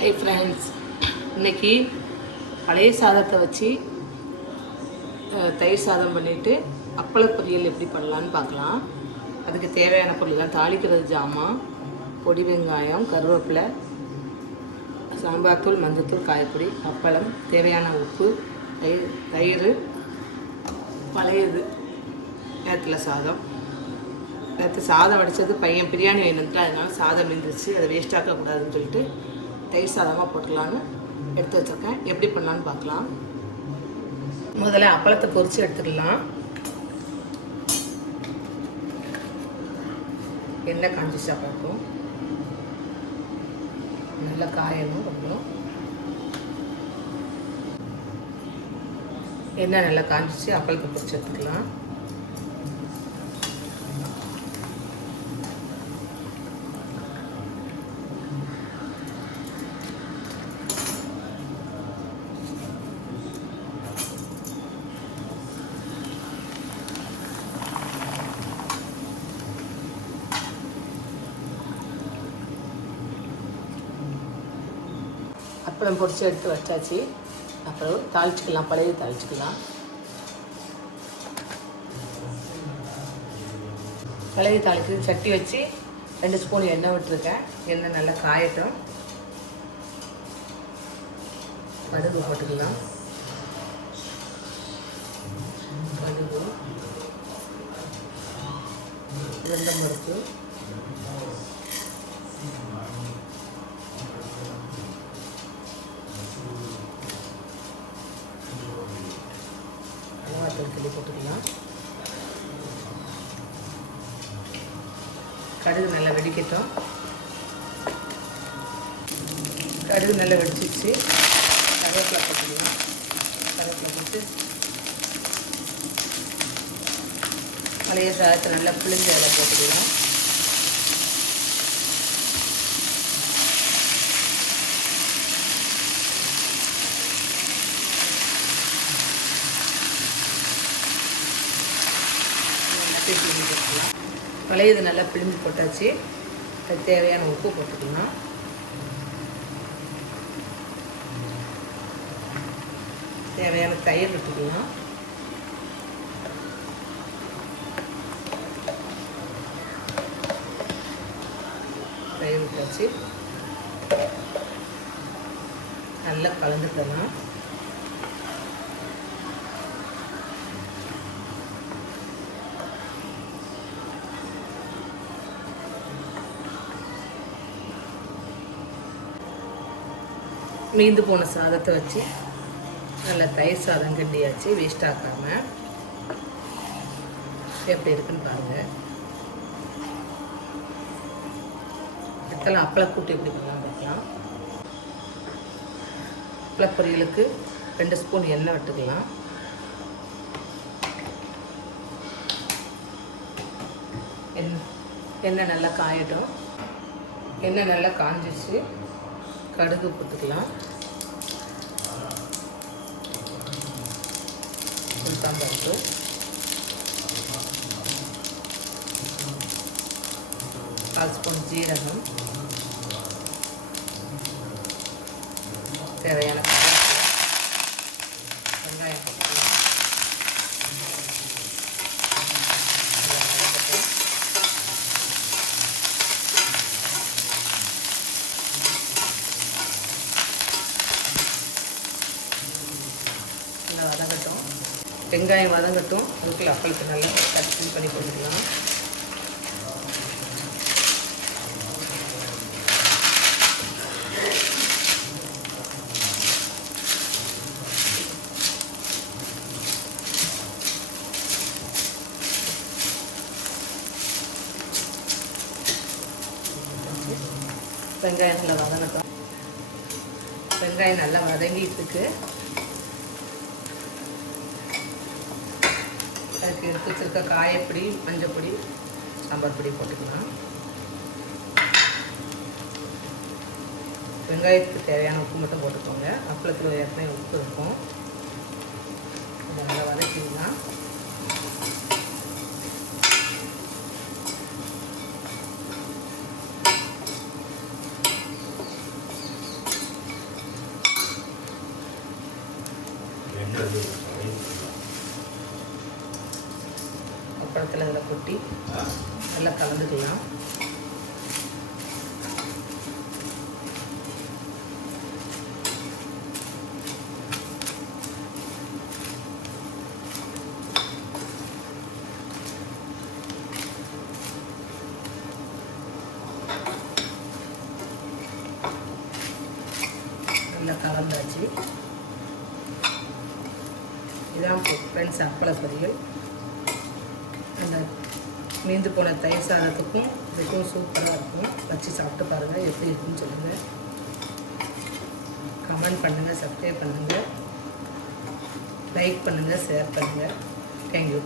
Hi friends, இன்றைக்கி பழைய சாதத்தை வச்சு தயிர் சாதம் பண்ணிவிட்டு அப்பள பொரியல் எப்படி பண்ணலான்னு பார்க்கலாம். அதுக்கு தேவையான பொருள்லாம் தாளிக்கிறது ஜாமான், பொடி வெங்காயம், கருவேப்பிலை, சாம்பார் தூள், மஞ்சத்தூள், காய்பொடி, அப்பளம், தேவையான உப்பு, தயிர், பழையது நேரத்தில் சாதம். நேற்று சாதம் வடித்தது பையன் பிரியாணி வேணுன்ட்டு, அதனால சாதம் இருந்துச்சு, அதை வேஸ்ட் ஆக்கக்கூடாதுன்னு சொல்லிட்டு தயிர் சாதமாக போட்டுடலான்னு எடுத்து வச்சுருக்கேன். எப்படி பண்ணலான்னு பார்க்கலாம். முதல்ல அப்பளத்தை பொரித்து எடுத்துக்கலாம். எண்ணெய் காஞ்சிச்சா பார்ப்போம். நல்லா காயணும். ரொம்ப எண்ணெய் நல்லா காஞ்சிச்சு, அப்பளத்தை பொரித்து எடுத்துக்கலாம். அப்பளம் பொரித்து எடுத்து வச்சாச்சு. அப்புறம் தாளிச்சிக்கலாம், பழைய தாளிச்சிக்கலாம். பழைய தாளித்து சட்டி வச்சு 2 ஸ்பூன் எண்ணெய் விட்டுருக்கேன். எண்ணெய் நல்லா காயட்டும். கடுகு போட்டுக்கலாம். கடுகு, வெந்தயம் பருப்பு, கிளி போட்டுக்கலாம். கடுகு நல்லா வெடிக்கட்டும். கடுகு நல்லா வெடிச்சிச்சு. கருவேப்பிலை போட்டுக்கலாம். கருவேப்பிலை போட்டு பழைய சாதத்தை நல்லா பிழிஞ்சு அதில் போட்டுக்கலாம். பழையது நல்லா பிழிஞ்சு போட்டாச்சு. அது தேவையான உப்பு போட்டுக்கலாம். தேவையான தயிர் விட்டுக்கலாம். தயிர் விட்டாச்சு. நல்லா கலந்துக்கலாம். மீந்து போன சாதத்தை வச்சு நல்லா தயிர் சாதம் கட்டியாச்சு, வேஸ்ட் ஆக்காமல். எப்படி இருக்குன்னு பாருங்கள். இதெல்லாம் அப்பளக்கூட்டு எப்படி பண்ணலாம் பார்க்கலாம். அப்பள பொரியலுக்கு 2 ஸ்பூன் எண்ணெய் விட்டுக்கலாம். எண்ணெய் நல்லா காயட்டும். எண்ணெய் நல்லா காஞ்சிச்சு. கடுகு போட்டுக்கலாம். உளுத்தம்பருப்பு, கால் ஸ்பூன் ஜீரகம், தேவையான வெங்காயம் போட்டுக்கலாம். நல்லா வதங்கட்டும். வெங்காயம் வதங்கட்டும். அதுக்குள்ள அப்பளத்தை நல்லா கட் பண்ணி போட்டுக்கலாம். வெங்காயம் நல்லா வதங்கட்டும். வெங்காயம் நல்லா வதங்கிட்டு இருக்கு. அதுக்கு எடுத்து வச்சிருக்க காயப்பொடி, மஞ்சப்பொடி, சாம்பார் பொடி போட்டுக்கலாம். வெங்காயத்துக்கு தேவையான உப்பு மட்டும் போட்டுக்கோங்க. அப்பளத்தில் ஏற்கனவே உப்பு இருக்கும். இதை நல்லா வதக்கிக்கலாம். அப்பளத்தில் இதில் கொட்டி நல்லா கலந்துக்கலாம். நல்லா கலந்தாச்சு. இதான் ஃப்ரெண்ட்ஸ் அப்பள பொரியல். அந்த மீந்து போன தயிர் சாதத்துக்கும் இதுக்கும் சூப்பராக இருக்கும். வச்சு சாப்பிட்டு பாருங்கள், எப்படி இருக்குன்னு சொல்லுங்கள். கமெண்ட் பண்ணுங்கள், சப்ஸ்கிரைப் பண்ணுங்கள், லைக் பண்ணுங்கள், ஷேர் பண்ணுங்கள். தேங்க்யூ.